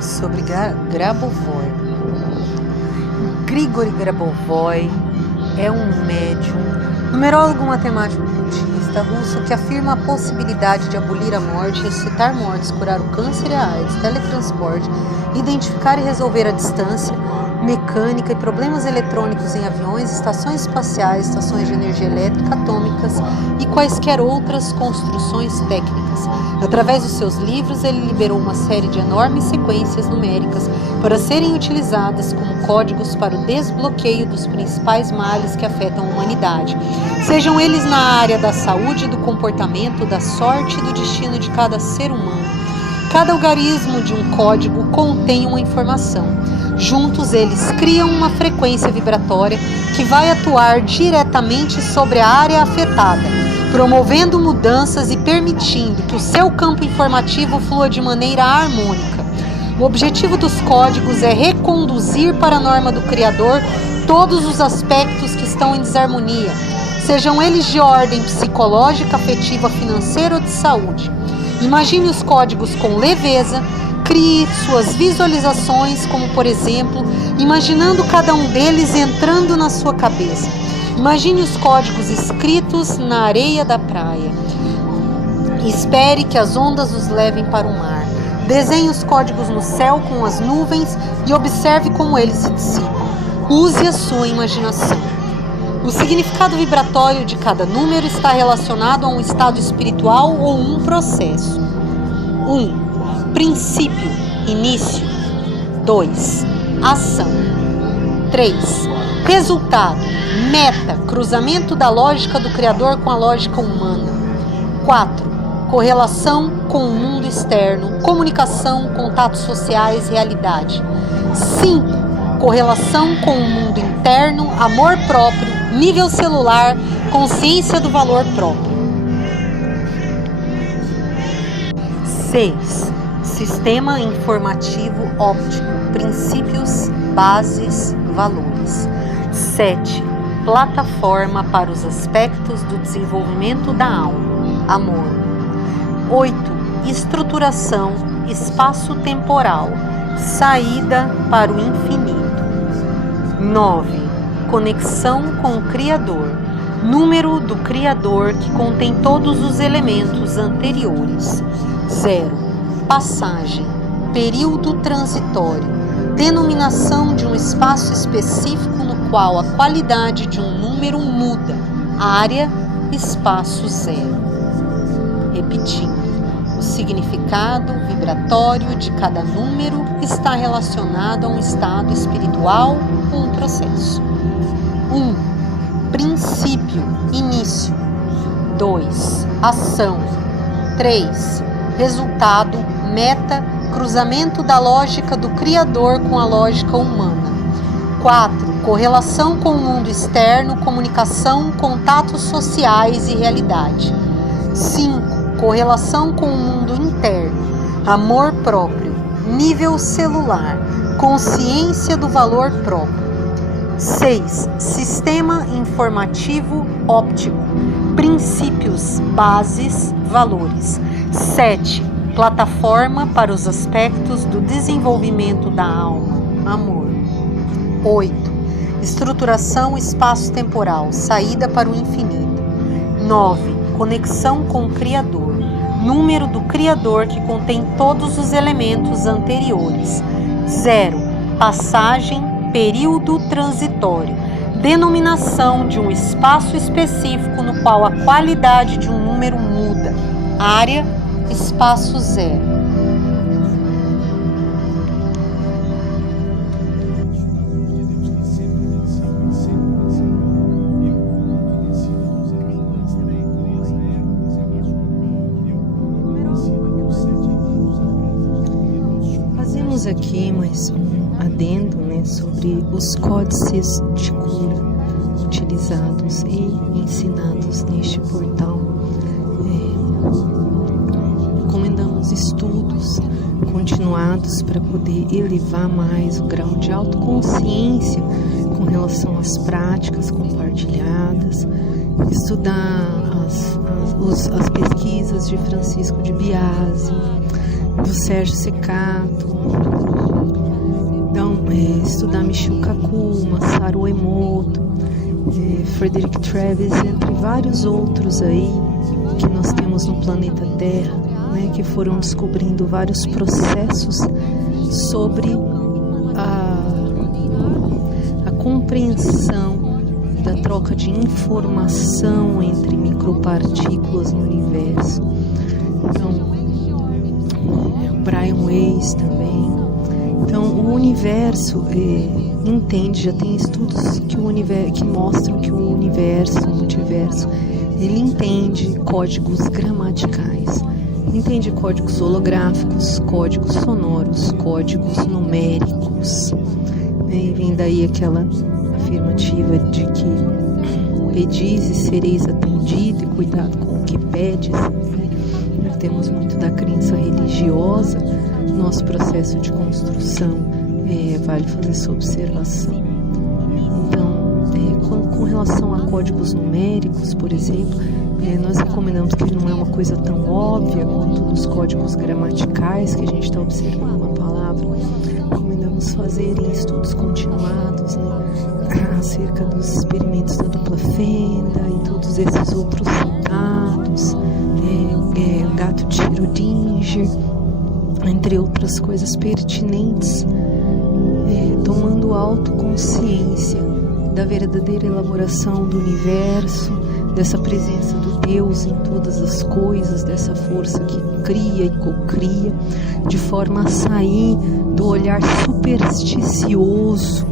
sobre Grabovoi. Grigori Grabovoi é um médium, numerólogo matemático budista russo que afirma a possibilidade de abolir a morte, ressuscitar mortos, curar o câncer e a AIDS, teletransporte, identificar e resolver a distância, mecânica e problemas eletrônicos em aviões, estações espaciais, estações de energia elétrica, atômicas e quaisquer outras construções técnicas. Através dos seus livros, ele liberou uma série de enormes sequências numéricas para serem utilizadas como códigos para o desbloqueio dos principais males que afetam a humanidade, sejam eles na área da saúde, do comportamento, da sorte e do destino de cada ser humano. Cada algarismo de um código contém uma informação. Juntos, eles criam uma frequência vibratória que vai atuar diretamente sobre a área afetada, promovendo mudanças e permitindo que o seu campo informativo flua de maneira harmônica. O objetivo dos códigos é reconduzir para a norma do Criador todos os aspectos que estão em desarmonia, sejam eles de ordem psicológica, afetiva, financeira ou de saúde. Imagine os códigos com leveza, crie suas visualizações, como por exemplo, imaginando cada um deles entrando na sua cabeça. Imagine os códigos escritos na areia da praia. Espere que as ondas os levem para o mar. Desenhe os códigos no céu com as nuvens e observe como eles se dissipam. Use a sua imaginação. O significado vibratório de cada número está relacionado a um estado espiritual ou um processo. 1. Princípio, início. 2. Ação. 3. Resultado, meta, cruzamento da lógica do Criador com a lógica humana. 4. Correlação com o mundo externo, comunicação, contatos sociais, realidade. 5. Correlação com o mundo interno, amor próprio, nível celular, consciência do valor próprio. 6. Sistema informativo óptico, princípios, bases, valores. 7. Plataforma para os aspectos do desenvolvimento da alma, amor. 8. Estruturação, espaço-temporal, saída para o infinito. 9. Conexão com o Criador, número do Criador que contém todos os elementos anteriores. 0. Passagem, período transitório, denominação de um espaço específico no qual a qualidade de um número muda, área, espaço 0. Repetindo, o significado vibratório de cada número está relacionado a um estado espiritual ou um processo. 1. Princípio, início. 2. Ação. 3. Resultado, meta, cruzamento da lógica do Criador com a lógica humana. 4. Correlação com o mundo externo, comunicação, contatos sociais e realidade. 5. Correlação com o mundo interno, amor próprio, nível celular, consciência do valor próprio. 6. Sistema informativo óptico, princípios, bases, valores. 7. Plataforma para os aspectos do desenvolvimento da alma, amor. 8. Estruturação espaço-temporal, saída para o infinito. 9. Conexão com o Criador, número do Criador que contém todos os elementos anteriores. 0. Passagem, período transitório, denominação de um espaço específico no qual a qualidade de um número muda, área, espaço 0. Fazemos aqui mais um adendo, sobre os códices de cura utilizados e ensinados neste portal. Recomendamos estudos continuados para poder elevar mais o grau de autoconsciência com relação às práticas compartilhadas, estudar as pesquisas de Francisco de Biasi, do Sérgio Secato, estudar Michio Kaku, Masaru Emoto, Frederick Travis, entre vários outros aí que nós temos no planeta Terra, né, que foram descobrindo vários processos sobre a compreensão da troca de informação entre micropartículas no universo. Então, Brian Weiss também. Então, o universo entende, já tem estudos que mostram que o universo, o multiverso, ele entende códigos gramaticais, entende códigos holográficos, códigos sonoros, códigos numéricos. E vem daí aquela afirmativa de que pedis e sereis atendido, e cuidado com o que pedes, né? Nós temos muito da crença religiosa. Nosso processo de construção vale fazer essa observação. Então, com relação a códigos numéricos, por exemplo, nós recomendamos que não é uma coisa tão óbvia quanto nos códigos gramaticais que a gente está observando uma palavra. Recomendamos fazerem estudos continuados, né, acerca dos experimentos da dupla fenda e todos esses outros dados, o gato de Schrödinger, entre outras coisas pertinentes, tomando autoconsciência da verdadeira elaboração do universo, dessa presença do Deus em todas as coisas, dessa força que cria e cocria, de forma a sair do olhar supersticioso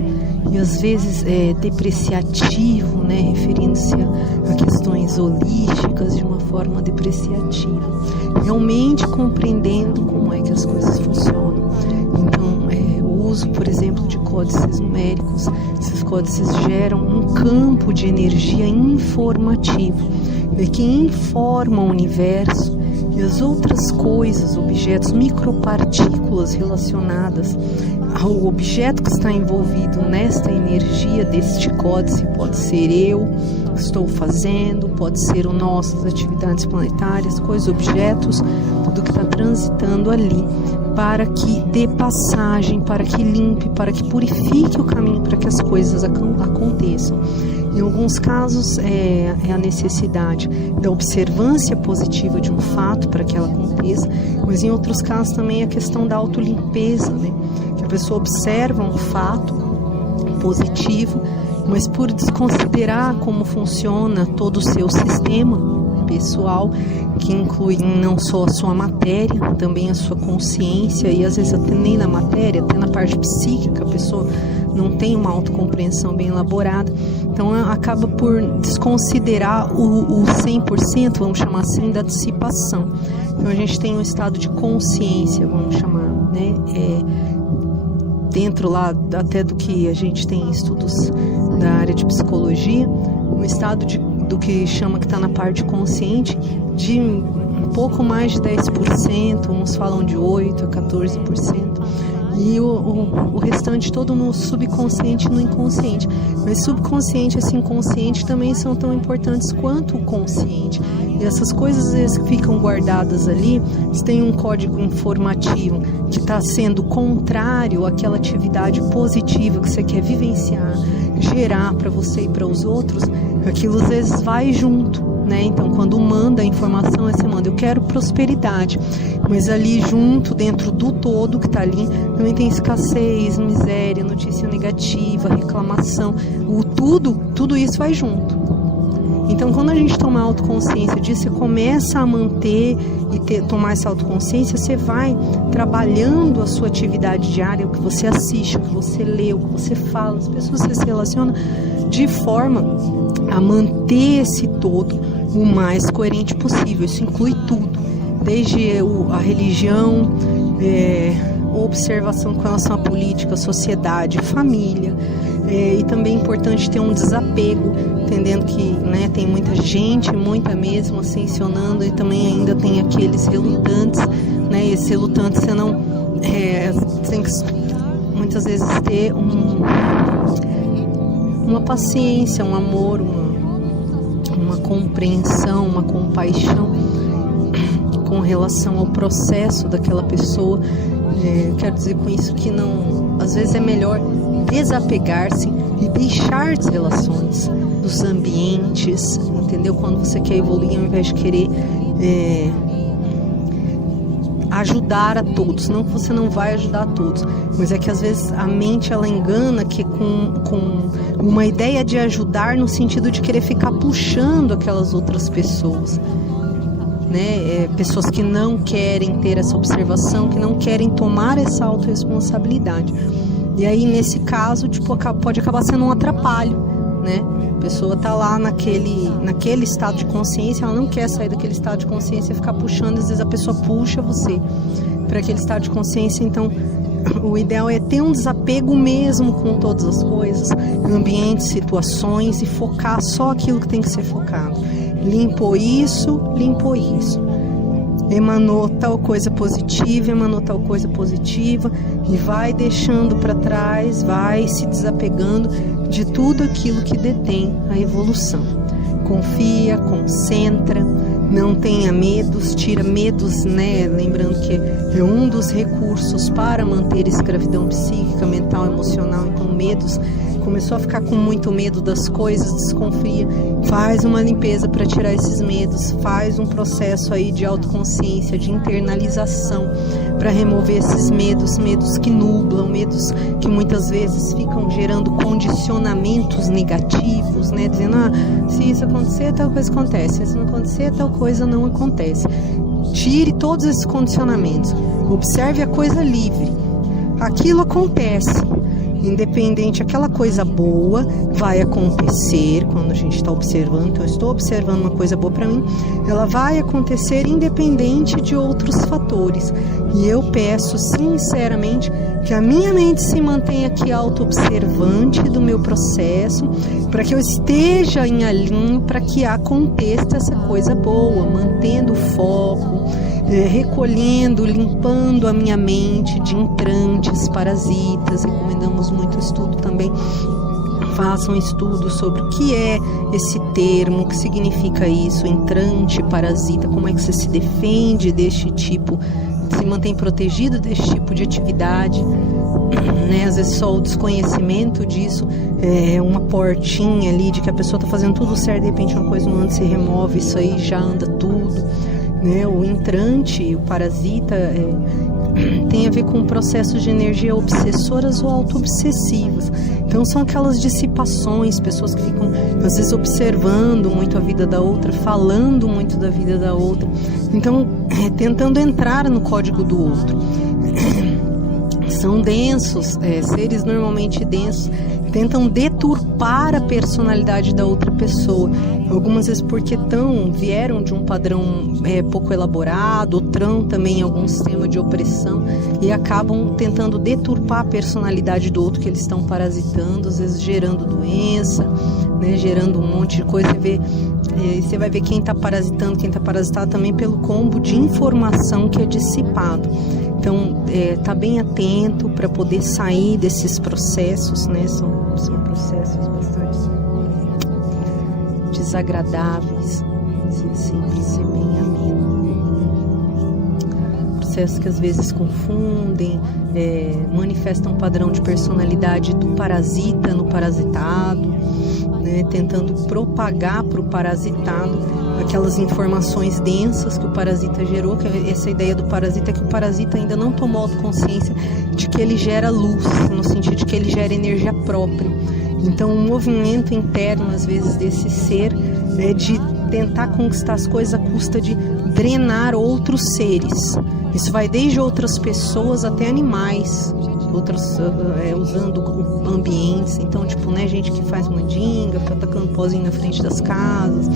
e às vezes depreciativo, né, referindo-se a questões holísticas de uma forma depreciativa, realmente compreendendo como é que as coisas funcionam. Então, o uso, por exemplo, de códices numéricos, esses códices geram um campo de energia informativo, que informa o universo e as outras coisas, objetos, micropartículas relacionadas ao objeto que está envolvido nesta energia deste códice. Pode ser eu estou fazendo, pode ser nossas atividades planetárias, coisas, objetos, tudo que está transitando ali, para que dê passagem, para que limpe, para que purifique o caminho para que as coisas aconteçam. Em alguns casos é a necessidade da observância positiva de um fato para que ela aconteça, mas em outros casos também é a questão da autolimpeza, né? Que a pessoa observa um fato positivo, mas por desconsiderar como funciona todo o seu sistema pessoal, que inclui não só a sua matéria, também a sua consciência, e às vezes até nem na matéria, até na parte psíquica, a pessoa não tem uma autocompreensão bem elaborada, então acaba por desconsiderar o 100%, vamos chamar assim, da dissipação. Então a gente tem um estado de consciência, vamos chamar, né, dentro lá até do que a gente tem estudos da área de psicologia, um estado do que chama, que está na parte consciente, de um pouco mais de 10%, uns falam de 8% a 14%, e o restante todo no subconsciente e no inconsciente. Mas subconsciente e inconsciente também são tão importantes quanto o consciente. E essas coisas, às vezes, que ficam guardadas ali, se tem um código informativo que está sendo contrário àquela atividade positiva que você quer vivenciar, gerar para você e para os outros, aquilo às vezes vai junto, né? Então, quando manda a informação, você manda, eu quero prosperidade, mas ali junto, dentro do todo que está ali, também tem escassez, miséria, notícia negativa, reclamação, tudo isso vai junto. Então, quando a gente toma autoconsciência disso, você começa a manter e tomar essa autoconsciência, você vai trabalhando a sua atividade diária, o que você assiste, o que você lê, o que você fala, as pessoas que você se relaciona, de forma a manter esse todo o mais coerente possível. Isso inclui tudo, desde a religião, observação com relação à política, sociedade, família, e também é importante ter um desapego, entendendo que, né, tem muita gente, muita mesmo, ascensionando, e também ainda tem aqueles relutantes, né, e esses relutantes você não tem que muitas vezes ter uma paciência, um amor, uma compreensão, uma compaixão com relação ao processo daquela pessoa. Quero dizer com isso que não, às vezes é melhor desapegar-se e deixar as relações dos ambientes, entendeu? Quando você quer evoluir, ao invés de querer ajudar a todos, não que você não vai ajudar a todos, mas é que às vezes a mente ela engana que com uma ideia de ajudar no sentido de querer ficar puxando aquelas outras pessoas, né? Pessoas que não querem ter essa observação, que não querem tomar essa autorresponsabilidade. E aí nesse caso, tipo, pode acabar sendo um atrapalho, né? A pessoa tá lá naquele estado de consciência, ela não quer sair daquele estado de consciência e ficar puxando, às vezes a pessoa puxa você para aquele estado de consciência. Então o ideal é ter um desapego mesmo com todas as coisas, ambientes, situações, e focar só aquilo que tem que ser focado. Limpou isso, emanou tal coisa positiva, e vai deixando para trás, vai se desapegando de tudo aquilo que detém a evolução. Confia, concentra, não tenha medos, tira medos, né? Lembrando que é um dos recursos para manter a escravidão psíquica, mental, emocional. Então, medos, começou a ficar com muito medo das coisas, desconfia, faz uma limpeza para tirar esses medos, faz um processo aí de autoconsciência, de internalização, para remover esses medos que nublam, medos que muitas vezes ficam gerando condicionamentos negativos, né? Dizendo, se isso acontecer, tal coisa acontece, se isso não acontecer, tal coisa não acontece. Tire todos esses condicionamentos, observe a coisa livre, aquilo acontece. Independente, aquela coisa boa vai acontecer quando a gente está observando. Então, eu estou observando uma coisa boa para mim, ela vai acontecer independente de outros fatores. E eu peço sinceramente que a minha mente se mantenha aqui auto-observante do meu processo, para que eu esteja em alinho para que aconteça essa coisa boa, mantendo o foco, recolhendo, limpando a minha mente de entrantes, parasitas. Recomendamos muito estudo também. Façam estudo sobre o que é esse termo, o que significa isso, entrante, parasita, como é que você se defende deste tipo, se mantém protegido deste tipo de atividade, né? Às vezes só o desconhecimento disso é uma portinha ali de que a pessoa está fazendo tudo certo, de repente uma coisa não anda, se remove, isso aí já anda tudo. Né? O entrante, o parasita, tem a ver com processos de energia obsessoras ou auto-obsessivas. Então são aquelas dissipações, pessoas que ficam às vezes observando muito a vida da outra, falando muito da vida da outra, então tentando entrar no código do outro. São densos, seres normalmente densos, tentam deturpar a personalidade da outra pessoa, algumas vezes porque vieram de um padrão pouco elaborado, ou também em algum sistema de opressão, e acabam tentando deturpar a personalidade do outro que eles estão parasitando, às vezes gerando doença, né, gerando um monte de coisa. Você vai ver quem está parasitando, quem está parasitado também pelo combo de informação que é dissipado. Então, tá bem atento para poder sair desses processos, né? São processos bastante desagradáveis, assim, para ser bem ameno. Processos que às vezes confundem, manifestam um padrão de personalidade do parasita no parasitado, né? Tentando propagar para o parasitado aquelas informações densas que o parasita gerou, que essa ideia do parasita é que o parasita ainda não tomou autoconsciência de que ele gera luz, no sentido de que ele gera energia própria. Então o movimento interno, às vezes, desse ser, de tentar conquistar as coisas à custa de drenar outros seres. Isso vai desde outras pessoas até animais, outros usando ambientes. Então, gente que faz mandinga, fica tacando pozinho na frente das casas,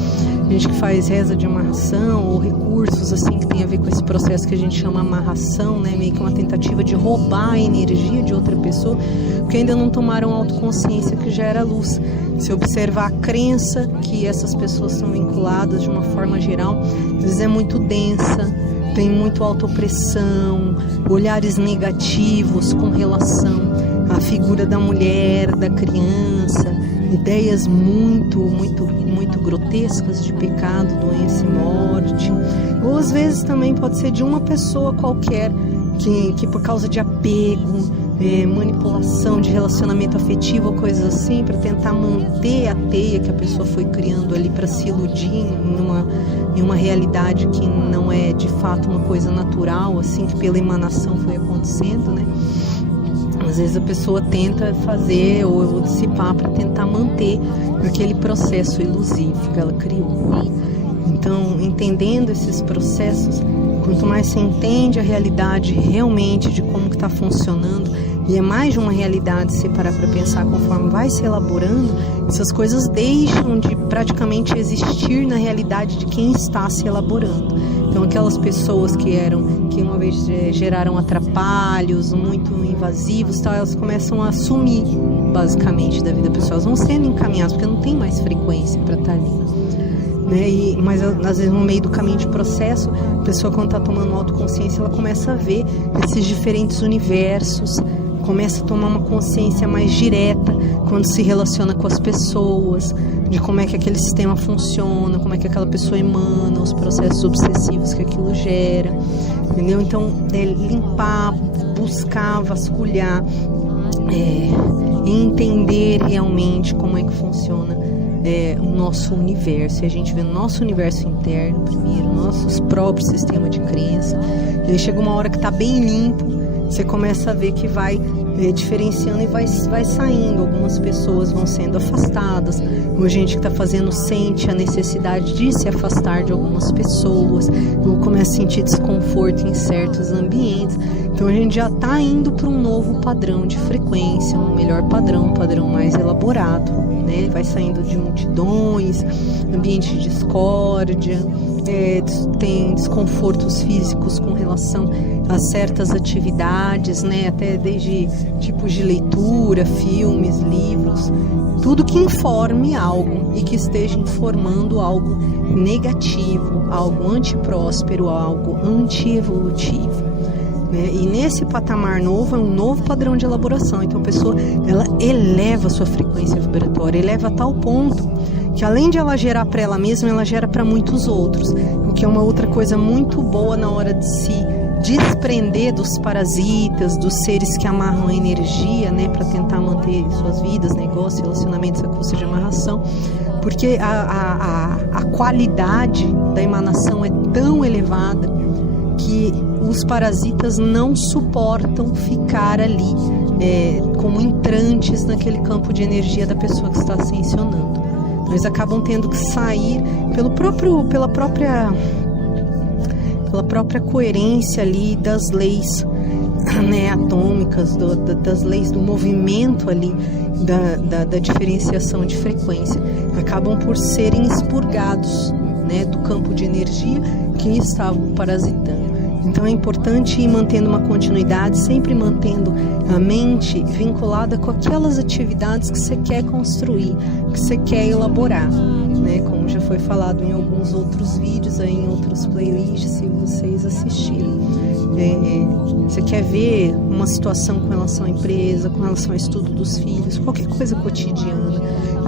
gente que faz reza de amarração, ou recursos assim que tem a ver com esse processo que a gente chama amarração, né? Meio que uma tentativa de roubar a energia de outra pessoa, porque ainda não tomaram autoconsciência que gera luz. Se observar a crença que essas pessoas são vinculadas de uma forma geral, às vezes é muito densa, tem muito autoopressão, olhares negativos com relação à figura da mulher, da criança, ideias muito grotescas de pecado, doença e morte. Ou às vezes também pode ser de uma pessoa qualquer que por causa de apego, manipulação de relacionamento afetivo ou coisas assim, para tentar manter a teia que a pessoa foi criando ali para se iludir em uma realidade que não é de fato uma coisa natural, assim, que pela emanação foi acontecendo, né? Às vezes a pessoa tenta fazer ou dissipar para tentar manter aquele processo ilusivo que ela criou. Então, entendendo esses processos, quanto mais você entende a realidade realmente de como que está funcionando, e é mais de uma realidade se parar para pensar conforme vai se elaborando, essas coisas deixam de praticamente existir na realidade de quem está se elaborando. Então aquelas pessoas que uma vez geraram atrapalhos muito invasivos, tal, elas começam a sumir basicamente da vida pessoal, elas vão sendo encaminhadas porque não tem mais frequência para estar ali, né? Mas às vezes no meio do caminho de processo, a pessoa quando está tomando autoconsciência, ela começa a ver esses diferentes universos, começa a tomar uma consciência mais direta quando se relaciona com as pessoas, de como é que aquele sistema funciona, como é que aquela pessoa emana, os processos obsessivos que aquilo gera, entendeu? Então, limpar, buscar, vasculhar, entender realmente como é que funciona o nosso universo. E a gente vê o nosso universo interno primeiro, nossos próprios sistemas de crença, e aí chega uma hora que está bem limpo, você começa a ver que vai diferenciando e vai saindo. Algumas pessoas vão sendo afastadas, ou gente que está fazendo sente a necessidade de se afastar de algumas pessoas, ou começa a sentir desconforto em certos ambientes. Então a gente já está indo para um novo padrão de frequência, um melhor padrão, um padrão mais elaborado, né? Vai saindo de multidões, ambiente de discórdia, tem desconfortos físicos com relação a certas atividades, né? Até desde tipos de leitura, filmes, livros, tudo que informe algo e que esteja informando algo negativo, algo antipróspero, algo antievolutivo, né? E nesse patamar novo é um novo padrão de elaboração. Então a pessoa, ela eleva a sua frequência vibratória, eleva a tal ponto que além de ela gerar para ela mesma, ela gera para muitos outros, o que é uma outra coisa muito boa na hora de se desprender dos parasitas, dos seres que amarram a energia, né, para tentar manter suas vidas, negócios, relacionamentos a custo de amarração, porque a qualidade da emanação é tão elevada que os parasitas não suportam ficar ali como entrantes naquele campo de energia da pessoa que está ascensionando. Eles acabam tendo que sair pela própria coerência ali das leis, né, atômicas, das leis do movimento ali, da diferenciação de frequência. Acabam por serem expurgados, né, do campo de energia que estavam parasitando. Então é importante ir mantendo uma continuidade, sempre mantendo a mente vinculada com aquelas atividades que você quer construir, que você quer elaborar, né? Como já foi falado em alguns outros vídeos, aí em outros playlists, se vocês assistiram. Você quer ver uma situação com relação à empresa, com relação ao estudo dos filhos, qualquer coisa cotidiana,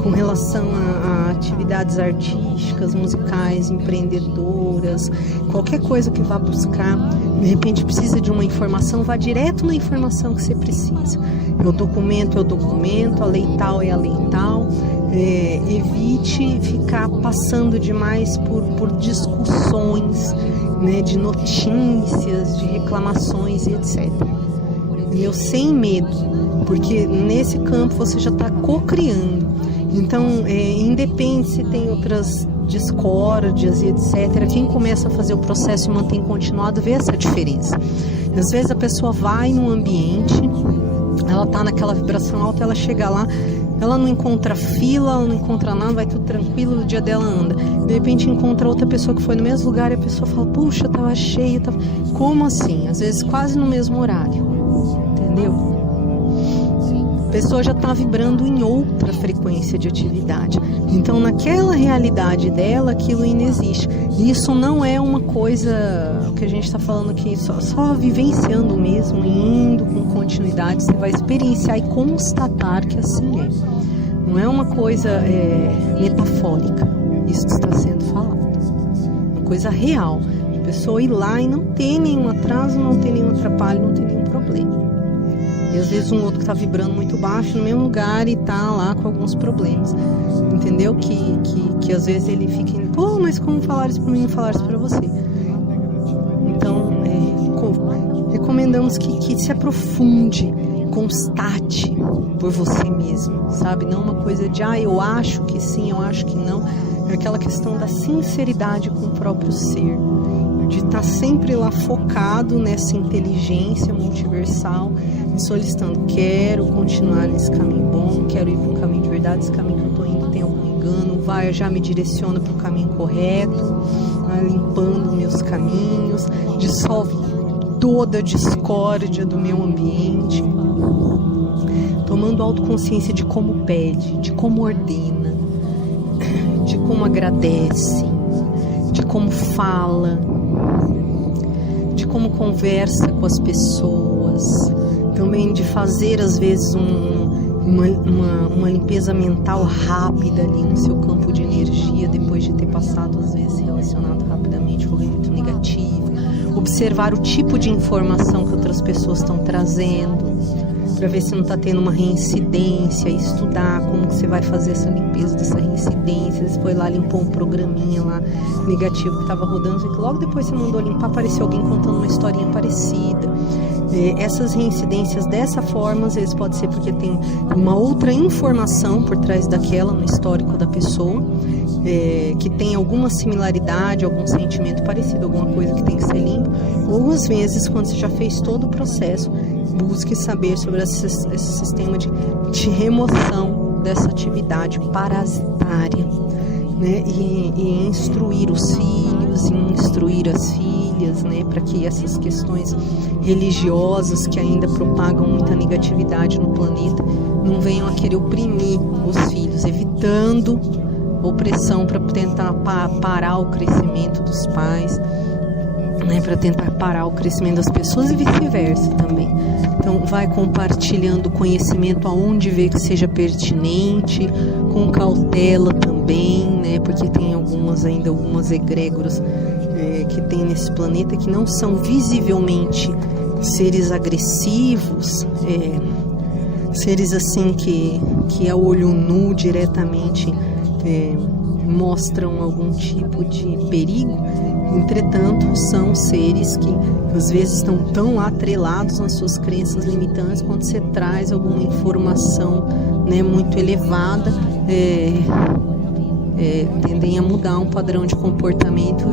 com relação a atividades artísticas, musicais, empreendedoras, qualquer coisa que vá buscar, de repente precisa de uma informação, vá direto na informação que você precisa. O documento é o documento, a lei tal é a lei tal. Evite ficar passando demais por discussões, né, de notícias, de reclamações e etc. Sem medo, porque nesse campo você já está co-criando. Então, independe se tem outras discórdias e etc. Quem começa a fazer o processo e mantém continuado, vê essa diferença. Às vezes a pessoa vai num ambiente, ela está naquela vibração alta, ela chega lá, ela não encontra fila, ela não encontra nada, vai tudo tranquilo, o dia dela anda. De repente encontra outra pessoa que foi no mesmo lugar e a pessoa fala, puxa, tava cheio, tava... Como assim? Às vezes quase no mesmo horário, entendeu? A pessoa já está vibrando em outra frequência de atividade. Então, naquela realidade dela, aquilo inexiste. E isso não é uma coisa que a gente está falando aqui, só vivenciando mesmo, indo com continuidade, você vai experienciar e constatar que assim é. Não é uma coisa metafórica, isso que está sendo falado. Uma coisa real. A pessoa ir lá e não ter nenhum atraso, não ter nenhum atrapalho, não ter nenhum problema. E às vezes um outro que está vibrando muito baixo no mesmo lugar e está lá com alguns problemas. Entendeu? Que às vezes ele fica... Pô, mas como falar isso para mim, não falar isso para você? Então, recomendamos que se aprofunde, constate por você mesmo, sabe? Não uma coisa de, eu acho que sim, eu acho que não. É aquela questão da sinceridade com o próprio ser, de estar sempre lá focado nessa inteligência multiversal, solicitando, quero continuar nesse caminho bom, quero ir para um caminho de verdade, esse caminho que eu estou indo tem algum engano, já me direciona para o caminho correto, limpando meus caminhos, dissolve toda a discórdia do meu ambiente, tomando autoconsciência de como pede, de como ordena, de como agradece, de como fala, de como conversa com as pessoas, também de fazer às vezes uma limpeza mental rápida ali no seu campo de energia, depois de ter passado às vezes relacionado rapidamente com alguém muito negativo, observar o tipo de informação que outras pessoas estão trazendo, para ver se não está tendo uma reincidência, estudar como que você vai fazer essa limpeza dessa reincidência. Você foi lá, limpou um programinha lá negativo que estava rodando, e que logo depois você mandou limpar, apareceu alguém contando uma historinha parecida. Essas reincidências dessa forma, às vezes pode ser porque tem uma outra informação por trás daquela no histórico da pessoa, que tem alguma similaridade, algum sentimento parecido, alguma coisa que tem que ser limpa. Ou às vezes, quando você já fez todo o processo, busque saber sobre esse sistema de remoção dessa atividade parasitária, né? E instruir os filhos, instruir as filhas, né? Para que essas questões religiosas que ainda propagam muita negatividade no planeta não venham a querer oprimir os filhos, evitando opressão para tentar parar o crescimento dos pais, né, para tentar parar o crescimento das pessoas e vice-versa também. Então vai compartilhando conhecimento aonde vê que seja pertinente, com cautela também, né, porque tem algumas egrégoras que tem nesse planeta que não são visivelmente seres agressivos, seres assim que a olho nu diretamente mostram algum tipo de perigo. Entretanto, são seres que às vezes estão tão atrelados nas suas crenças limitantes, quando você traz alguma informação, né, muito elevada, tendem a mudar um padrão de comportamento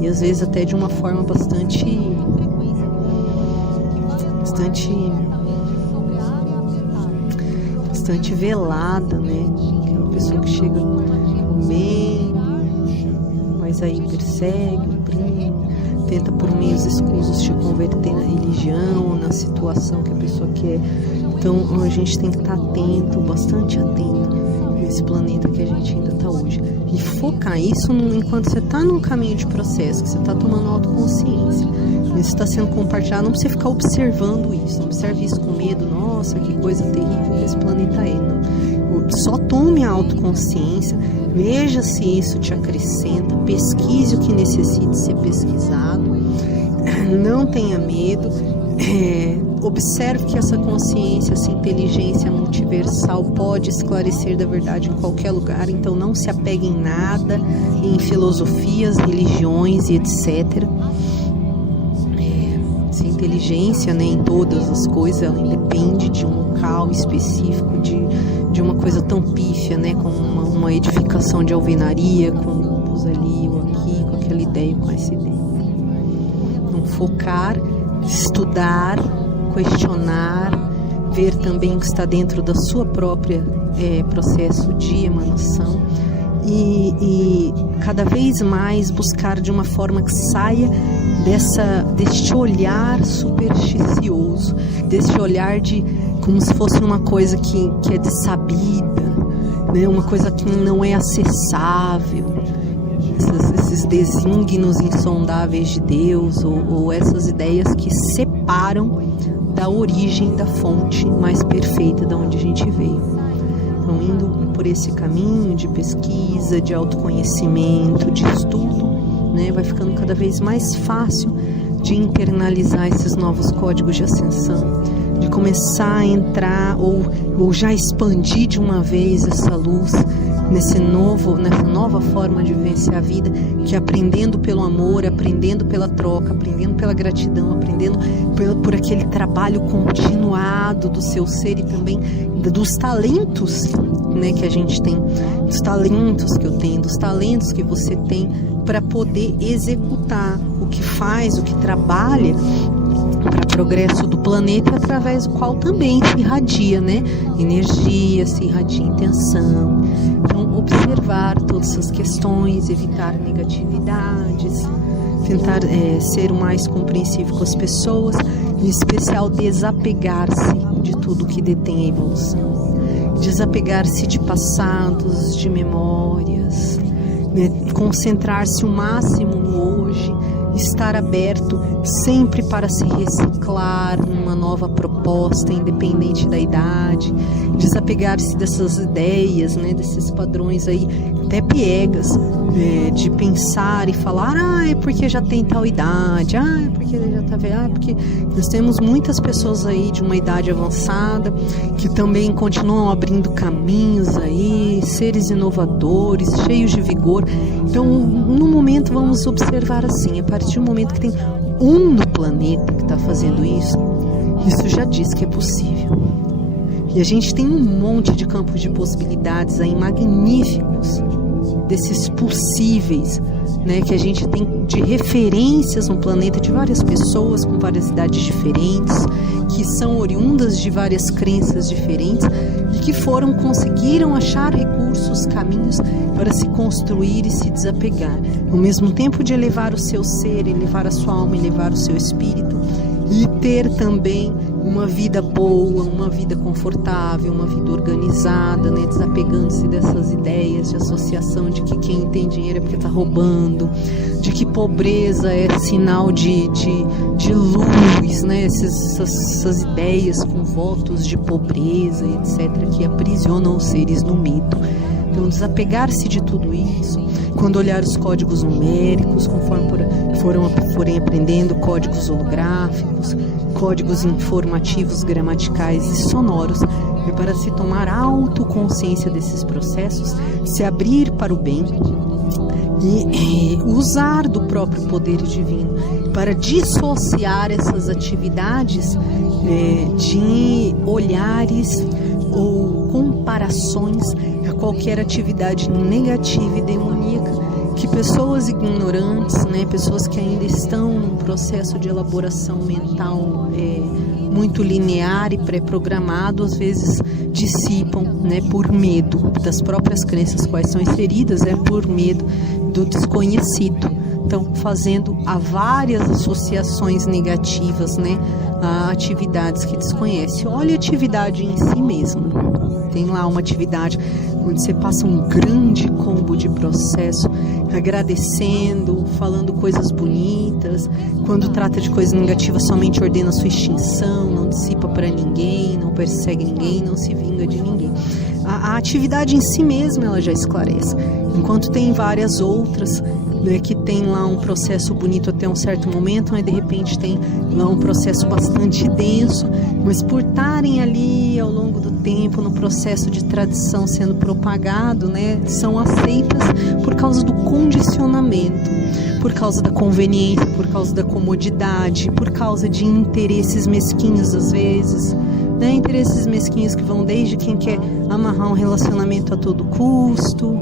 e às vezes até de uma forma bastante velada, né? Aquela pessoa que chega bem, mas aí persegue, oprime, tenta por meios escusos te converter na religião, na situação que a pessoa quer. Então a gente tem que estar atento, bastante atento nesse planeta que a gente ainda está hoje, e focar isso enquanto você está num caminho de processo, que você está tomando autoconsciência, isso está sendo compartilhado. Não precisa ficar observando isso, não observe isso com medo, nossa, que coisa terrível que esse planeta é, não. Só tome a autoconsciência, veja se isso te acrescenta, pesquise o que necessite ser pesquisado, não tenha medo, observe que essa consciência, essa inteligência multiversal pode esclarecer da verdade em qualquer lugar, então não se apegue em nada, em filosofias, religiões e etc. Essa inteligência, né, em todas as coisas, ela independe de um local específico, de uma coisa tão pífia, né, como uma edificação de alvenaria, com luz ali ou aqui, com aquela ideia, com essa ideia. Então, focar, estudar, questionar, ver também o que está dentro da sua própria processo de emanação e cada vez mais buscar de uma forma que saia deste olhar supersticioso, desse olhar de como se fosse uma coisa que é dessabida, né? Uma coisa que não é acessável, esses desígnios insondáveis de Deus, ou essas ideias que separam da origem, da fonte mais perfeita de onde a gente veio. Então, indo por esse caminho de pesquisa, de autoconhecimento, de estudo, né, vai ficando cada vez mais fácil de internalizar esses novos códigos de ascensão, de começar a entrar ou já expandir de uma vez essa luz nessa nova forma de vivenciar a vida, que é aprendendo pelo amor, aprendendo pela troca, aprendendo pela gratidão, aprendendo por aquele trabalho continuado do seu ser e também dos talentos, né, que a gente tem, dos talentos que eu tenho, dos talentos que você tem para poder executar o que faz, o que trabalha para progresso do planeta, através do qual também se irradia, né, energia, se irradia intenção. Então, observar todas essas questões, evitar negatividades, tentar ser o mais compreensível com as pessoas, em especial desapegar-se de tudo que detém a evolução, desapegar-se de passados, de memórias, né, concentrar-se o máximo no hoje, estar aberto sempre para se reciclar numa nova proposta, independente da idade, desapegar-se dessas ideias, né, desses padrões aí, até piegas, de pensar e falar, é porque já tem tal idade, é porque já tá velho, porque nós temos muitas pessoas aí de uma idade avançada que também continuam abrindo caminhos aí, seres inovadores, cheios de vigor. Então, no momento, vamos observar assim, a partir do momento que tem um no planeta que está fazendo isso já diz que é possível. E a gente tem um monte de campos de possibilidades aí magníficos, desses possíveis, né, que a gente tem de referências no planeta de várias pessoas com várias idades diferentes, que são oriundas de várias crenças diferentes e que conseguiram achar recursos, caminhos para se construir e se desapegar, ao mesmo tempo de elevar o seu ser, elevar a sua alma, elevar o seu espírito e ter também uma vida boa, uma vida confortável, uma vida organizada, né? Desapegando-se dessas ideias de associação de que quem tem dinheiro é porque está roubando, de que pobreza é sinal de luz, né? Essas ideias com votos de pobreza, etc., que aprisionam os seres no mito. Então, desapegar-se de tudo isso, quando olhar os códigos numéricos, conforme forem aprendendo, códigos holográficos, códigos informativos, gramaticais e sonoros, é para se tomar autoconsciência desses processos, se abrir para o bem e usar do próprio poder divino para dissociar essas atividades de olhares ou comparações a qualquer atividade negativa e demoníaca que pessoas ignorantes, né, pessoas que ainda estão num processo de elaboração mental muito linear e pré-programado, às vezes dissipam, né, por medo das próprias crenças quais são inseridas, por medo do desconhecido. Então, fazendo várias associações negativas, né, a atividades que desconhece. Olha a atividade em si mesma. Tem lá uma atividade onde você passa um grande combo de processo, agradecendo, falando coisas bonitas. Quando trata de coisas negativas, somente ordena a sua extinção, não dissipa para ninguém, não persegue ninguém, não se vinga de ninguém. A atividade em si mesma, ela já esclarece. Enquanto tem várias outras, né, que tem lá um processo bonito até um certo momento, mas de repente tem lá um processo bastante denso, mas por estarem ali ao longo do tempo no processo de tradição sendo propagado, né, são aceitas por causa do condicionamento, por causa da conveniência, por causa da comodidade, por causa de interesses mesquinhos às vezes, né, interesses mesquinhos que vão desde quem quer amarrar um relacionamento a todo custo,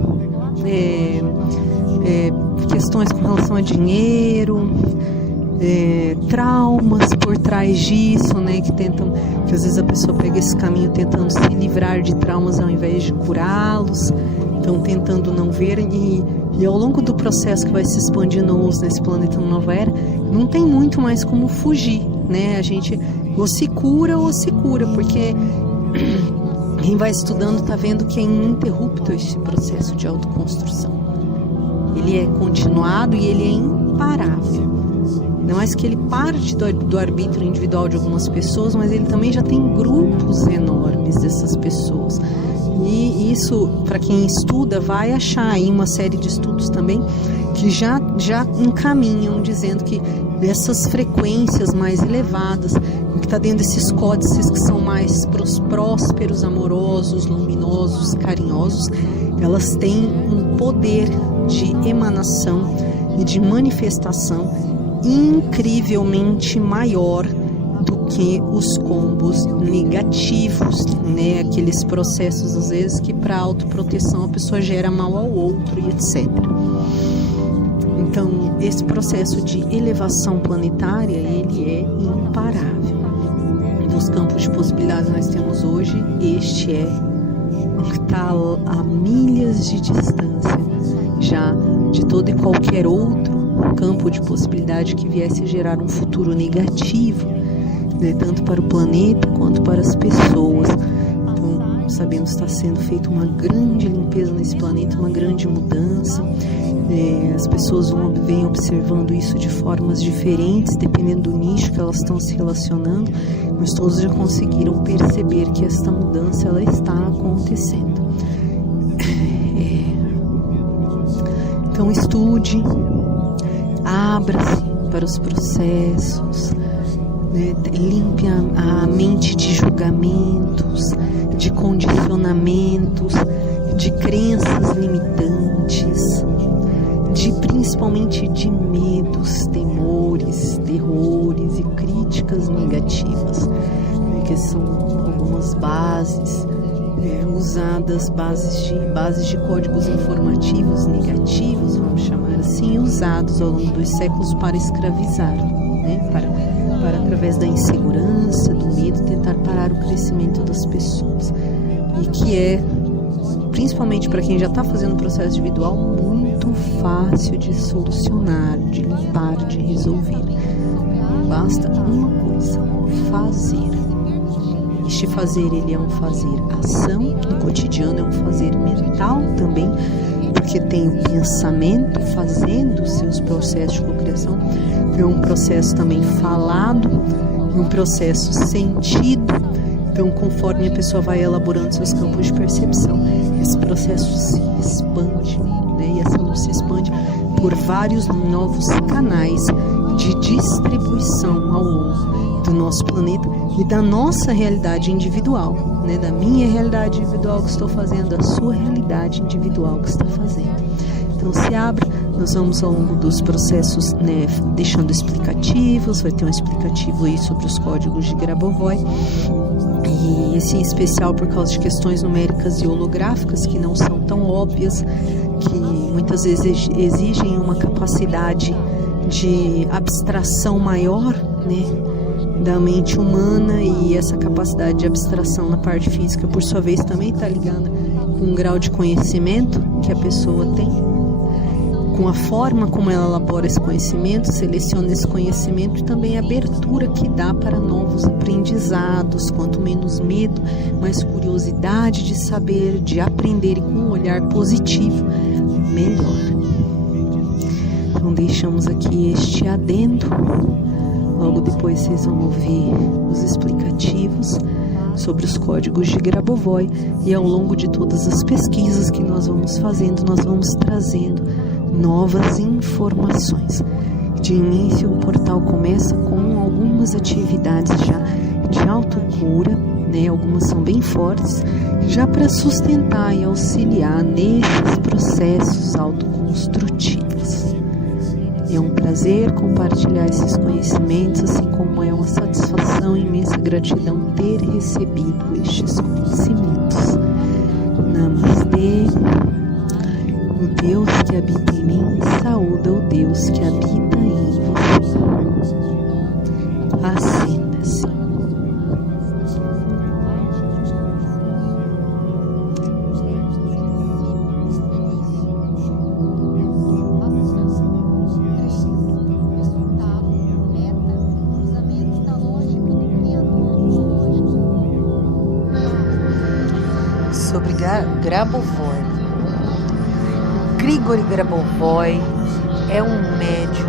questões com relação a dinheiro, traumas por trás disso, né, que às vezes a pessoa pega esse caminho tentando se livrar de traumas ao invés de curá-los, então tentando não ver, e ao longo do processo que vai se expandindo luz nesse planeta Nova Era, não tem muito mais como fugir, né, a gente ou se cura, porque quem vai estudando está vendo que é ininterrupto esse processo de autoconstrução. ele é continuado e ele é imparável. Não é que ele parte do arbítrio individual de algumas pessoas, mas ele também já tem grupos enormes dessas pessoas. E isso, para quem estuda, vai achar aí uma série de estudos também que já encaminham dizendo que essas frequências mais elevadas, que está dentro desses códices que são mais prósperos, amorosos, luminosos, carinhosos, elas têm um poder de emanação e de manifestação incrivelmente maior do que os combos negativos, né? Aqueles processos às vezes que para autoproteção a pessoa gera mal ao outro e etc. Então esse processo de elevação planetária, ele é imparável. Dos campos de possibilidades que nós temos hoje, este é o que está a milhas de distância já de todo e qualquer outro campo de possibilidade que viesse a gerar um futuro negativo, né, tanto para o planeta quanto para as pessoas. Então, sabemos que está sendo feita uma grande limpeza nesse planeta, uma grande mudança. As pessoas vêm observando isso de formas diferentes, dependendo do nicho que elas estão se relacionando, mas todos já conseguiram perceber que esta mudança ela está acontecendo. Então, estude, abra-se para os processos, né? Limpe a mente de julgamentos, de condicionamentos, de crenças limitantes, principalmente de medos, temores, terrores e críticas negativas, né? Que são algumas bases usadas, bases de códigos informativos negativos, vamos chamar assim, usados ao longo dos séculos para escravizar, né? para através da insegurança, do medo, tentar parar o crescimento das pessoas. E que é, principalmente para quem já está fazendo o processo individual, muito fácil de solucionar, de limpar, de resolver. Basta uma coisa: fazer. Este fazer, ele é um fazer ação, no cotidiano é um fazer mental também, porque tem o pensamento fazendo seus processos de cocriação, é um processo também falado, um processo sentido. Então, conforme a pessoa vai elaborando seus campos de percepção, esse processo se expande, né? E essa luz se expande por vários novos canais de distribuição ao longo do nosso planeta e da nossa realidade individual, né? Da minha realidade individual que estou fazendo, da sua realidade individual que está fazendo. Então se abra, nós vamos ao longo dos processos, né, deixando explicativos, vai ter um explicativo aí sobre os códigos de Grabovoi, e esse em especial por causa de questões numéricas e holográficas que não são tão óbvias, que muitas vezes exigem uma capacidade de abstração maior, né, da mente humana, e essa capacidade de abstração na parte física, por sua vez, também está ligada com um grau de conhecimento que a pessoa tem, com a forma como ela elabora esse conhecimento, seleciona esse conhecimento e também a abertura que dá para novos aprendizados. Quanto menos medo, mais curiosidade de saber, de aprender e com um olhar positivo, melhor. Então deixamos aqui este adendo. Logo depois vocês vão ouvir os explicativos sobre os códigos de Grabovoi, e ao longo de todas as pesquisas que nós vamos fazendo, nós vamos trazendo novas informações. De início, o portal começa com algumas atividades já de autocura, né? Algumas são bem fortes, já para sustentar e auxiliar nesses processos autoconstrutivos. É um prazer compartilhar esses conhecimentos, assim como é uma satisfação e imensa gratidão ter recebido estes conhecimentos. Namastê. O Deus que habita em mim saúda o Deus que habita em você. Acenda-se. Sobre Grabovoi. Grigori Grabovoi é um médium,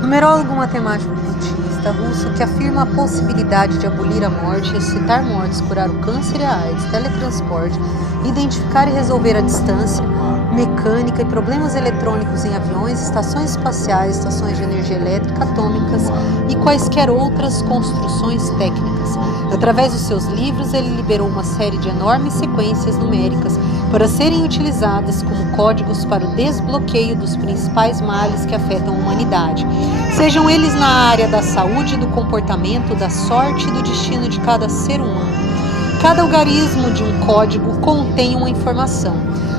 numerólogo matemático budista russo que afirma a possibilidade de abolir a morte, ressuscitar mortes, curar o câncer e a AIDS, teletransporte, identificar e resolver a distância, mecânica e problemas eletrônicos em aviões, estações espaciais, estações de energia elétrica, atômicas e quaisquer outras construções técnicas. Através dos seus livros, ele liberou uma série de enormes sequências numéricas para serem utilizadas como códigos para o desbloqueio dos principais males que afetam a humanidade, sejam eles na área da saúde, do comportamento, da sorte e do destino de cada ser humano. Cada algarismo de um código contém uma informação.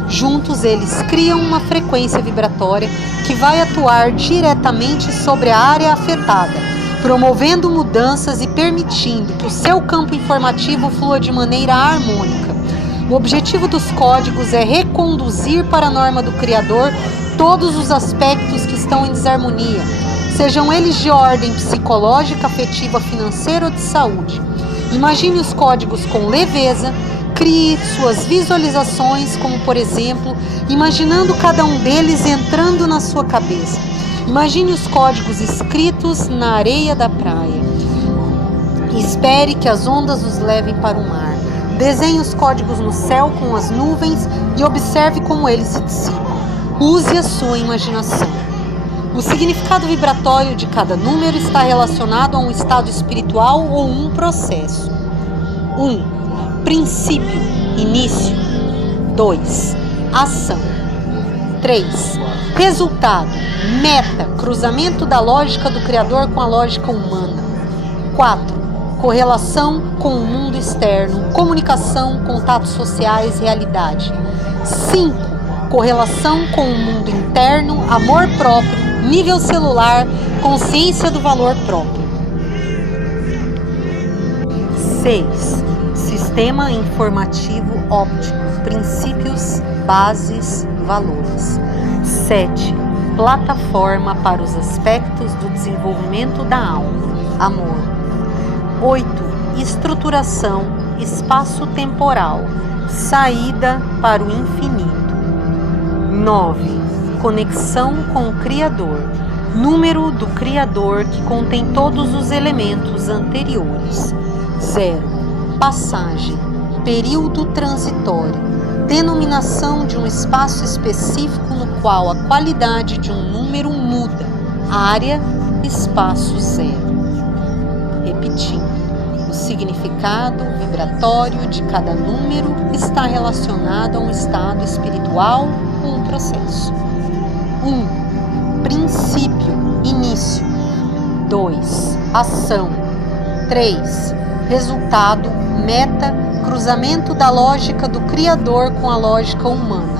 Juntos, eles criam uma frequência vibratória que vai atuar diretamente sobre a área afetada, promovendo mudanças e permitindo que o seu campo informativo flua de maneira harmônica. O objetivo dos códigos é reconduzir para a norma do Criador todos os aspectos que estão em desarmonia, sejam eles de ordem psicológica, afetiva, financeira ou de saúde. Imagine os códigos com leveza, crie suas visualizações, como por exemplo, imaginando cada um deles entrando na sua cabeça. Imagine os códigos escritos na areia da praia. Espere que as ondas os levem para o mar. Desenhe os códigos no céu com as nuvens e observe como eles se dissipam. Use a sua imaginação. O significado vibratório de cada número está relacionado a um estado espiritual ou um processo. 1. Princípio, início. 2. Ação. 3. Resultado, meta, cruzamento da lógica do Criador com a lógica humana. 4. Correlação com o mundo externo, comunicação, contatos sociais, realidade. 5. Correlação com o mundo interno, amor próprio, nível celular, consciência do valor próprio. 6. Sistema informativo óptico, princípios, bases, valores. 7. Plataforma para os aspectos do desenvolvimento da alma, amor. 8. Estruturação, espaço-temporal, saída para o infinito. 9. Conexão com o Criador, número do Criador que contém todos os elementos anteriores. 0. Passagem, período transitório, denominação de um espaço específico no qual a qualidade de um número muda, área, espaço 0. Repetindo, o significado vibratório de cada número está relacionado a um estado espiritual ou um processo. 1. Princípio, início. 2. Ação. 3. Resultado, meta, cruzamento da lógica do Criador com a lógica humana.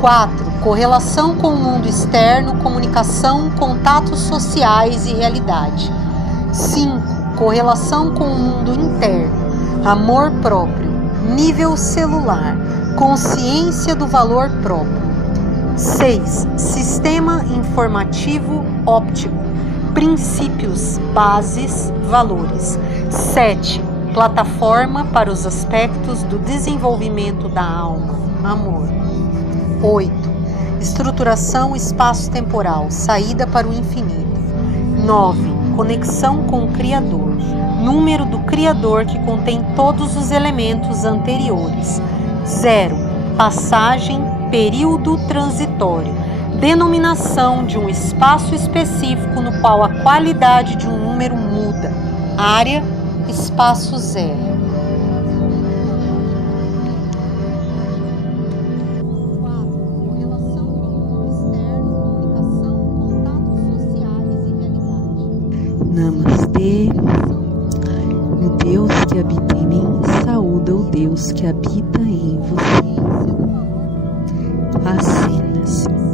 4. Correlação com o mundo externo, comunicação, contatos sociais e realidade. 5. Correlação com o mundo interno, amor próprio, nível celular, consciência do valor próprio. 6. Sistema informativo óptico, princípios, bases, valores. 7. Plataforma para os aspectos do desenvolvimento da alma, amor. 8. Estruturação espaço-temporal, saída para o infinito. 9. Conexão com o Criador, número do Criador que contém todos os elementos anteriores. 0. Passagem, período transitório, denominação de um espaço específico no qual a qualidade de um número muda, área, espaço 0. Namastê. O Deus que habita em mim saúda o Deus que habita em você. Acenda-se.